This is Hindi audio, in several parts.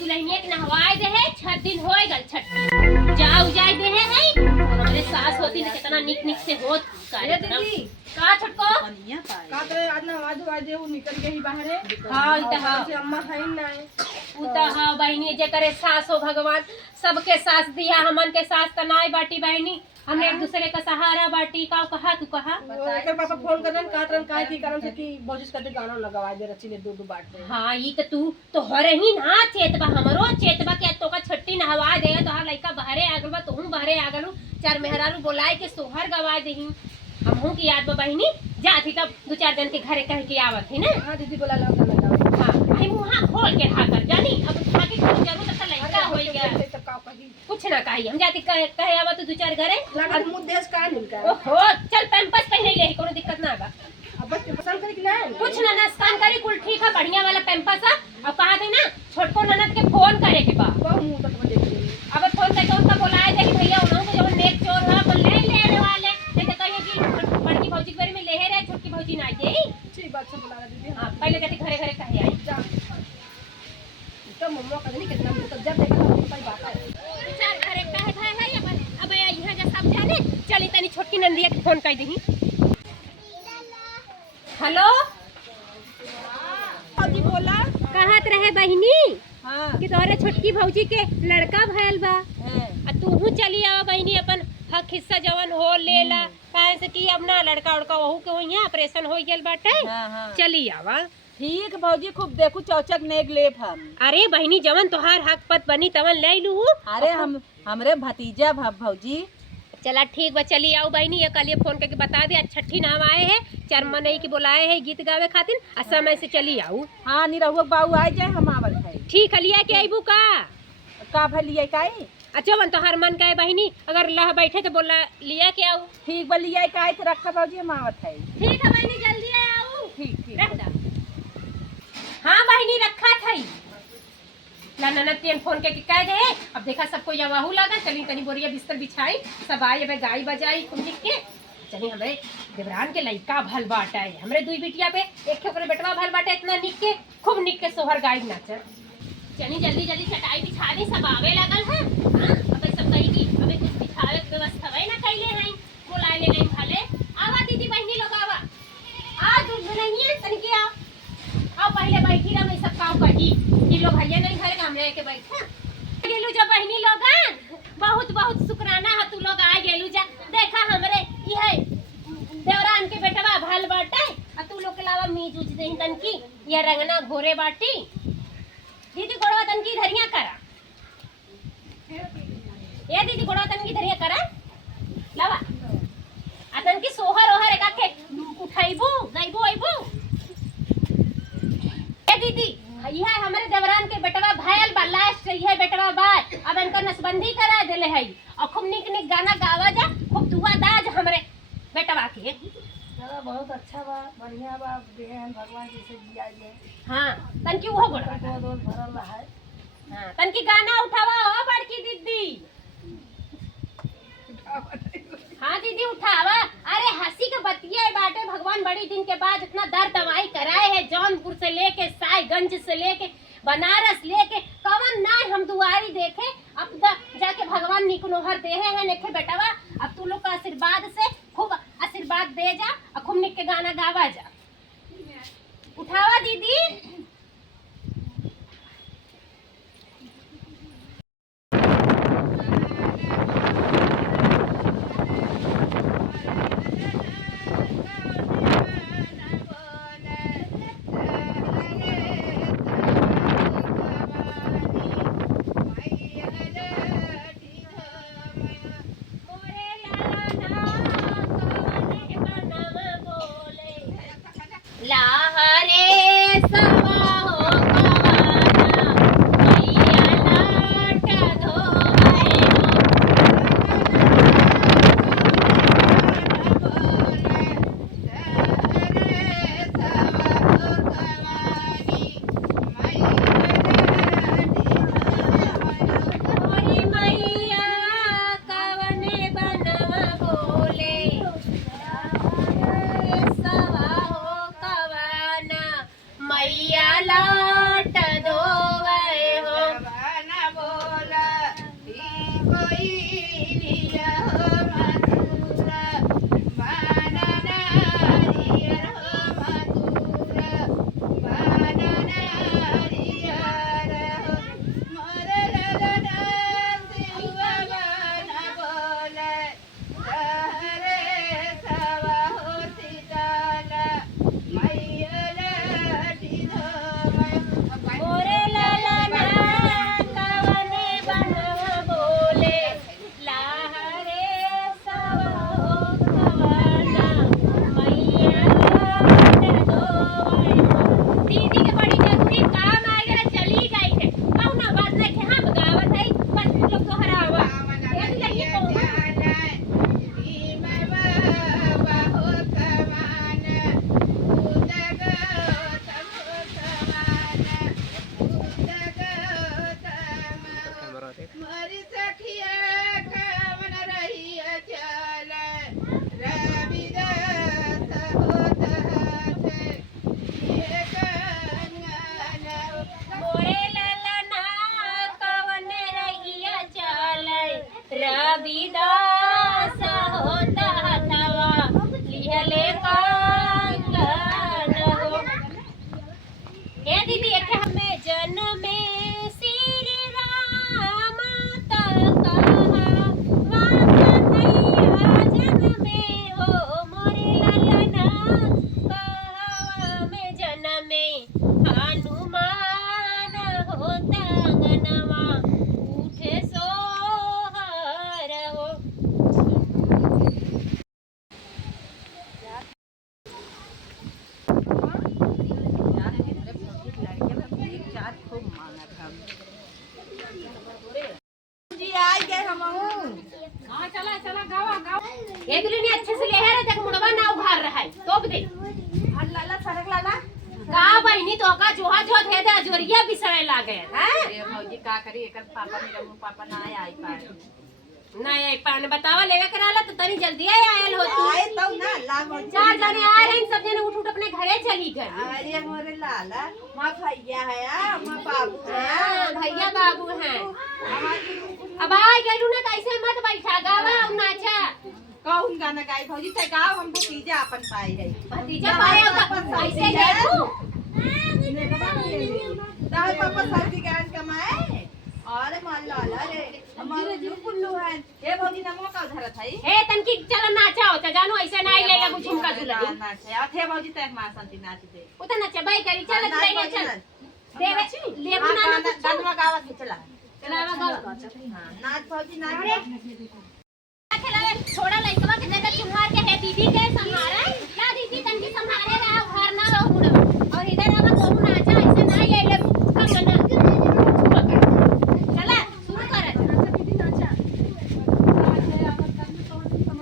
दुल्हनिया के नहवाए दे है 6 दिन होए गल छठी जाऊ जाए दे है हमरे सास होती न कितना निक निक से होत कार्यक्रम का छटको का करे आज ना आवाज आवाज दे वो निकल गई बाहर हां ई त हां से अम्मा है ना उ त हां बहनी जे करे सास हो भगवान सबके सास दिया हमन के सास तनाई बाटी बहनी हमने एक दूसरे का सहारा बाटी का कहा तू कहा एकर पापा फोन करन काटरन काहे की कारण से कि बोजिस करते गाना लगवा दे रची ने दो दो बात में हां ई त तू तो हरे ही ना चेतबा हमरो चेतबा के तो का छट्टी नहवा दे तो हर लइका बाहरे आगल बा तू बाहरे आगलू चार मेहरारू बोलाए के सोहर गवा देही हमहू की याद बा बहिनी जाती तब दो चार दिन के घरे कह के आवत है ना हां दीदी बोला ला गाना हां आई मुंह खोल के रहा कर जानी अब खाके कुछ जरूर त लइका होई गया कुछ ना कही हम जाती कहे आवा तो दो चार घरे लागत मुंह देश का निकल ओहो चल पैंपस पहने ले कोनो दिक्कत ना बा अब बस पसंद करे कि ना कुछ ना नास्तान करी कुल ठीक है बढ़िया वाला पैंपस है अब कहा थे ना छोटको ननद के फोन करे के बा बहुत मुंह तक देख ली अब फोन करके उनका बुलाए दे कि भैया उन्हों को जो नेक चोर है वो ले ले वाले नहीं तो कहिए कि बड़की भौजी के बारे में लेहे रहे छोटकी भौजी ना दे ठीक बात से बुला दीदी हां पहले जाती घरे घरे कहे आई जा तो मम्मा का नहीं कितना तो जब देखा तो कोई बात है चार घरे कहे है अब यहां जा सब जाने चली तनी छोटकी नंदिया के फोन कर दही हेलो भौजी बोला कहत रहे बहिनी हां कि तोरे छोटकी भौजी के लड़का भयल बा आ तूहू चली आवा बहिनी अपन हक हिस्सा जवन हो लेला काहे से कि अब ना लड़का उड़का वहू के होइया ऑपरेशन हो गेल बाटे चली आवा ठीक भौजी खूब देखू चौचक नेक लेप हम अरे बहिनी जवन तोहार हक पत बनी तवन ले लू अरे हमरे भतीजा भौजी चला ठीक बा चली आओ बहिनी ये कल फोन करके बता दे आज छठी नाम आए है चरमनई के बुलाए है गीत गावे खातिर आ समय से चली आऊ हां निरहुआ बाबू आ जाए हम आवत है ठीक है लिया के आइबू का भलिए काई अच्छा वन तोहार मन का है बहिनी अगर लह बैठे तो बोला लिया के आऊ ठीक बलिए काई तो रखा भौजी हम आवत है ठीक है बहिनी जल्दी आओ ठीक रख दा हाँ बहिनी रखा थई ननद तेन फोन के कह दे अब देखा सबको यवाहू लगा चली तनी बोरिया बिस्तर बिछाई सब आई अब गाई बजाई कुछ के चली हमरे देवरान के लइका भल बाटा है हमरे दुई बिटिया पे एक ओकरे बेटवा भल बाटा इतना निक के खूब निक के सोहर गाई नाच चली जल्दी जल्दी चटाई बिछा दे सब आवे लगल है हां अब सब कही की अबे कुछ बिछावे के व्यवस्था है ना कइले हैं बोलाए ले नहीं भाले आवा दीदी बहिनी लोग आवा आ दूध नहीं है तनी के आओ पहले बैठी रह मैं सब काम कही कि लोग भैया नहीं घर हमरे के बैठा गेलू जब बहिनी लोगन बहुत बहुत शुक्राना है तू लोग आ गेलू जा देखा हमरे ई है देवरान के बेटवा भल बाटे आ तू लोग के अलावा मीज उज देही तन की ये रंगना घोरे बाटी दीदी गोड़वा तन की धरिया करा ये दीदी गोड़वा तन की धरिया करा लावा आ तन की सोहर ओहर एका के उठाइबू गइबू आइबू ए दीदी यह हमारे देवरान के बेटवा भयल बा लास्ट यह बेटवा बा अब इनका नसबंदी करा देले है और खूब निक निक गाना गावा जा खूब दुआ दाज हमरे बेटवा के चलो बहुत अच्छा बा बढ़िया बा बेहन भगवान जी से जिया जे हां तन की वो गोड़ दो भरल है हां तन की गाना उठावा हो बड़की दीदी हाँ दीदी उठावा अरे हंसी के बतिया बाटे भगवान बड़ी दिन के बाद इतना दर्द दवाई कराए है जौनपुर से लेके साईगंज से लेके बनारस लेके कवन ना हम दुआरी देखे अब जाके भगवान निकनोहर देहे है नेखे बेटवा अब तू लोग का आशीर्वाद से खूब आशीर्वाद दे जा और खूब निक के गाना गावा जा उठावा दीदी ला हरे सवा तांगनवा उठे सोहर हो। हाँ चला चला गावा गावा एक दिन अच्छे से ले है रे, देख मुड़वा ना उघार रहा है तोप दे लाला सरक लाला का बहनी तो का जोहा जो थे दे जोरिया बिसरे लागे हैं। ए भौजी का करी एकर पापा मेरा मुंह पापा ना आई पाए नहीं आई पान बतावा लेवे कराला तो तनी जल्दी आयल हो तू। आए तब ना ला भौजी चार जने आ रहे सब जने उठ उठ अपने घरे चली गए। अरे मोरे लाला मां भैया है मां बाबू है हाँ, भैया बाबू हैं। अब आ गेलू ना तो ऐसे मत बैठा गावा और नाचा। कौन गाना गाई भौजी ते गाओ हम भतीजा अपन पाई रही भतीजा पाए हो ऐसे है तू दाल पापा साथी गान कमाए और मान लाला रे हमारे जो कुल्लू है ए भौजी नमो का धरत है हे तनकी चल नाचा हो त जानू ऐसे नहीं ले लगू झुमका झुला नाच है थे भौजी ते मां संती नाच दे उतना नाचा बाई करी चल चल देवे ले हां बना गाना गावा के चला चलावा गावा हां नाच भौजी नाच खेलावे थोड़ा लइकवा के देकर चुम्हार के है दीदी के संहारा या दीदी तनकी संहारे रहा घर ना रहो मुड़ा और इधर आवा तो नाचा ऐसे नहीं ले ले कंगना चला शुरू कर दीदी नाचा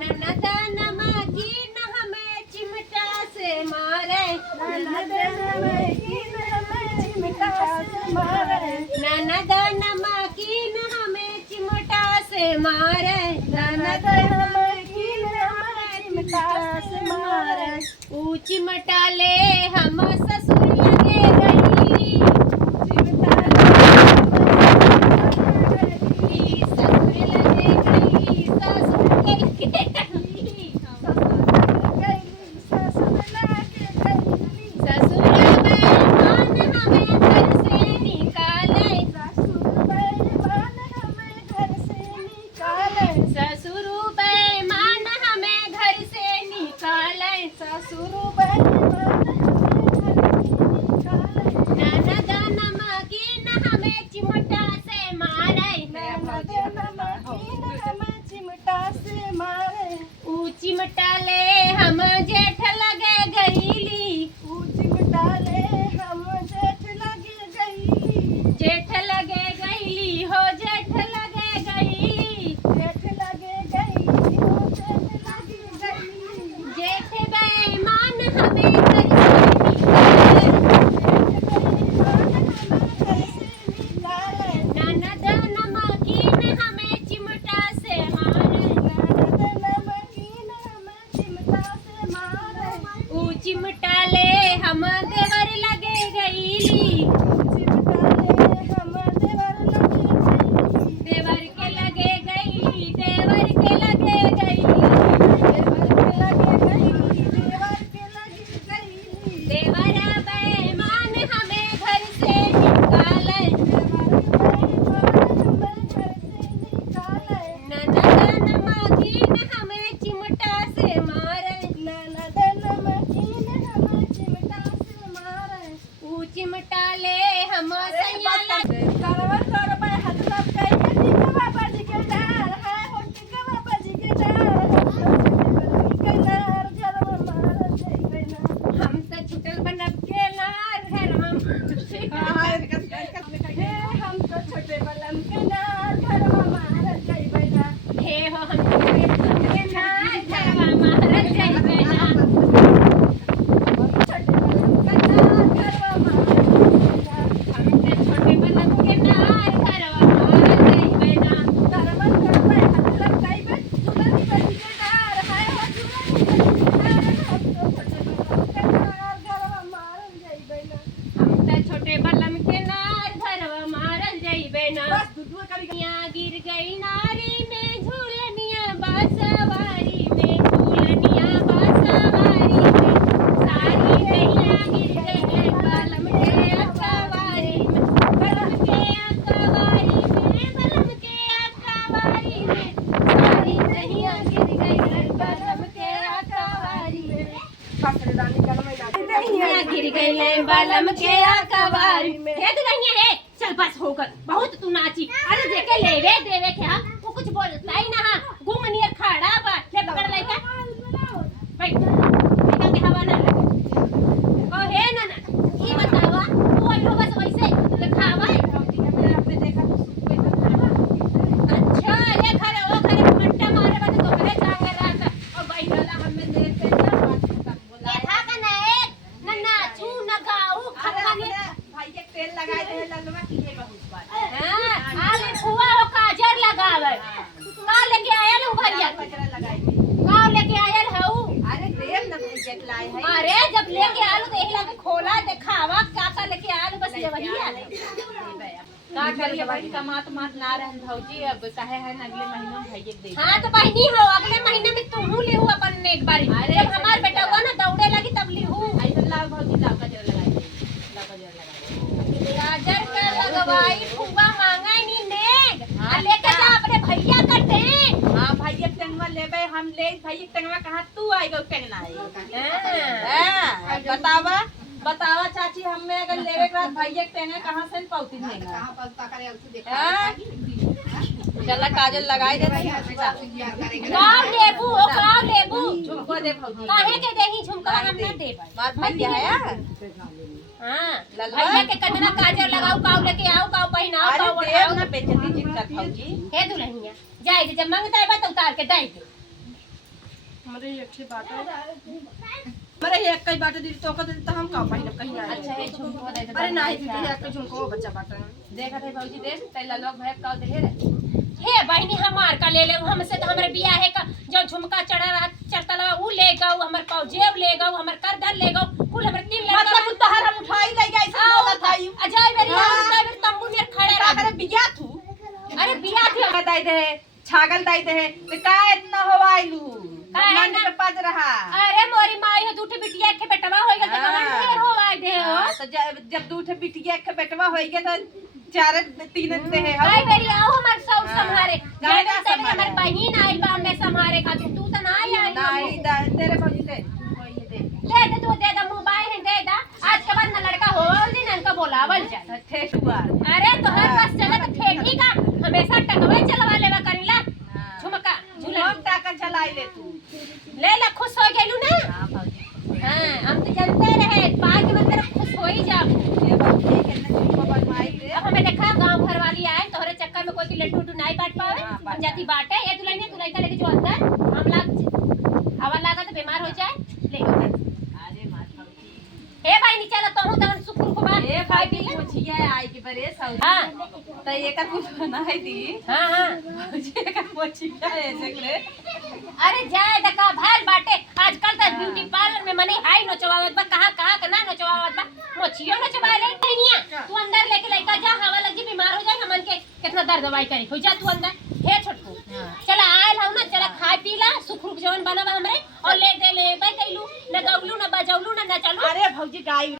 ननद नमकीन हमें चिमटा से मारे ननद नमकीन हमें चिमटा से मारे ननद नमकीन हमें चिमटा से मारे ननद नमकीन हमें चिमटा से मारे ऊ चिमटा ले हम ससुर लगे गई चिमटा ससुर लगे गई ससुर लगे गई ससुर बेईमान हमें घर से निकाले ससुर बेईमान हमें घर से निकाले ससुर बेईमान हमें घर से निकाले ससुर बेईमान ननद नमकीन हमें चिमटा से मारे ननद नमकीन हमें चिमटा से मारे ऊ चिमटा ले हम जेठ लगे गईली ऊ चिमटा ले हम जेठ लगे गईली जेठ लगे गईली हो जेठ लगे गईली जेठ लगे गईली हो जेठ लगे गईली जेठ बेईमान हमें घर से निकाले ननद नमकीन हमें चिमटा से मारे ननद नमकीन हमें चिमटा से मारे ऊ चिमटा ले हम देवर लगे गईली चिमटा ले हम देवर लगे गईली देवर के लगे गईली देवर के लगे गईली देवर के लगे गईली देवर के लगे गईली देवर बेईमान हमें घर से निकाले ननद नमकीन हमें चिमटा से मारे ननद नमकीन हमें चिमटा से मारे ऊ चिमटा ले हम सैया लगे कारवा तोर पे हाथ सब कई के टिकवा बाजी के डार है हो टिकवा बाजी के डार के नार घरवा मार जाई ना हम तो छुटल बनब के लार घर हम हम तो छोटे बलम के नार घरवा मार जाई ना हे हो हम छोटे बलम के नार घरवा मार जाई ना छोटे बलम के नार घरवा मार हम तो छोटे बलम के नार घरवा मार जाई ना कारवा तोर पे हाथ सब कई के दुल्हन बाजी के डार है हो दुल्हन हम तो छोटे बलम के नार घरवा मार जाई ना हम तो छोटे बलम के नार घरवा मारल जाइबे ना बस दुधुआ कभी यहाँ गिर गई नारी में झूलनिया बासवारी में झूलनिया बासवारी में सारी गैया गिर गई बलम के अकवारी में बलम के अकवारी में बलम के अकवारी में सारी गैया गिर गई बलम के अकवारी में रानी कर में गैया गिर गई बलम के अकवारी में हे तो गैया हे चल बस हो ओकर बहुत तू नाची अरे जेके लेवे देवे के हां वो कुछ बोलता ही ना हां गुंग नियर खड़ा बा ले पकड़ लइका भाई लइका के हवा ना लगे ओ हे ना ना ई बतावा तू आई हो बस वैसे दिखावा आपने देखा तो सुख पे तो अच्छा ये खरे वो खरे मंटा मारे बा तो मेरे जांगे रहा और भाई बोला हमें देख के ना बात खत्म बोला देखा का ना एक ना नाचू ना गाऊ खत्ता ने भाई एक तेल लगाए दे लगवा कीजिए बहुत बार हां आले फुआ हो काजर लगावे का लेके आयल हो भैया कचरा लगाई दे का लेके आयल हऊ अरे देव न भेजत लाए है अरे जब लेके आलू देख ला के खोला दिखावा क्या का लेके आलू बस ये वही है का करिए भाई कमात मात ना रहन भौजी अब कहे है न अगले महीने में भाई दे हां तो बहनी हो अगले महीने में तू ले हो अपन एक बारी जब हमार बेटा हुआ ना दौड़े लगी तब ली हूं ऐसा लाओ भौजी लाओ कचरा लगाई दे लाओ कचरा लगाई दे गाजर के लगवाई फुआ मांगा ही नहीं नेग आ लेके जा अपने भैया का टेंग हां भाई एक टेंगवा लेबे हम ले भाई एक टेंगवा कहां तू आई गो टेंगना है हां बतावा बतावा चाची हमें अगर लेवे के बाद भाई एक टेंगे कहां से पौती देगा कहां पता करे उसे देखा चला काजल लगाई दे गाव लेबू ओ गाव लेबू झुमको दे भौजी काहे के देही झुमका हम ना दे पाए मार भैया है हां भैया के कतना काजर लगाऊ काऊ लेके आओ काऊ पहनाओ अरे काऊ देव ओढ़ाओ ना बेचती जिक्कत भौजी हे दुल्हनिया जाए के जब मांगता है बात उतार के दे दे हमरे एक ही बात है मरे एक कई बात दी तो कद त हम का पहिन कहीं आए अच्छा है झुमको दे अरे नहीं दीदी एक कई झुमको बच्चा बाटा देखा थे भौजी देख तैला लोग भय का दे रे हे बहनी हमार का ले ले हमसे तो हमरे बियाह है का जो झुमका चढ़ा रहा चढ़ता लगा ऊ ले गऊ हमर पाउजेब ले गऊ हमर करदन ले गऊ कुल हमर तीन लड़का मतलब तहर हम उठाई ले गई ऐसा बोला था ई अजय बेरी अजय बेरी तंबू नियर खड़े रहा अरे बिया तू अरे बियाह थी दाई दे छागल दाई दे ते का इतना होवाइलू काहे मन ना? पे पज रहा अरे मोरी माई हो दूठे बिटिया के बेटवा होई गल त कवन ढेर हो आए दे हो तो जब दूठे बिटिया के बेटवा होई गए तो चार तीन दे है कई बेरी आओ हमर सब संहारे गाय गाय ना से संभारे। हमर बहिन आइल बा हमें संहारे खातिर तू त ना आई नहीं तेरे भौजी दे कोई ये दे ले दे तू दे दा मोबाइल है दे दा आज के बाद न लड़का होवल दिन इनका बोलावल जाए ठेठ हुआ अरे तोहर पास चले तो ठेठी का हमेशा टकवे चलवा लेवा करेला झुमका झूला लोग टाका चलाई ले तू ले ला खुश हो गेलू ना हां भौजी हां हम तो जानते रहे पाँच के मंदिर खुश हो ही जाबू ये भौजी कितने झुमको बनवाई रे अब हमें देखा गांव घर वाली आए तोहरे चक्कर में कोई की लड्डू उड्डू नहीं बांट पावे हाँ, हम जाती बांटे ये दुल्हनिया तू लड़का लेके जो अंदर हम लाग हवा लागा तो बीमार हो जाए ले अरे मां भौजी ए भाई नीचे ला तोहू तवन सुकुर को बात ए भाई की पूछिए आई के बरे सौदी हां तो ये का कुछ बनाई दी हां हां भौजी का पूछिए ऐसे करे अरे जाए दका भाल बाटे आजकल तो ब्यूटी पार्लर में मने हाई नोचवावत बा कहां का ना नोचवावत बा मोचियो नोचवा ले नहीं तू अंदर लेके लइका जा हवा लगी बीमार हो जाए हमन के कितना दर्द दवाई करी हो जा तू अंदर हे छोटकू चला आयल हूं ना चला खा पी ला सुखरुक जवन बनवा हमरे और ले दे ले बे कैलू ना गौलू ना बजौलू ना चलू अरे भौजी गाय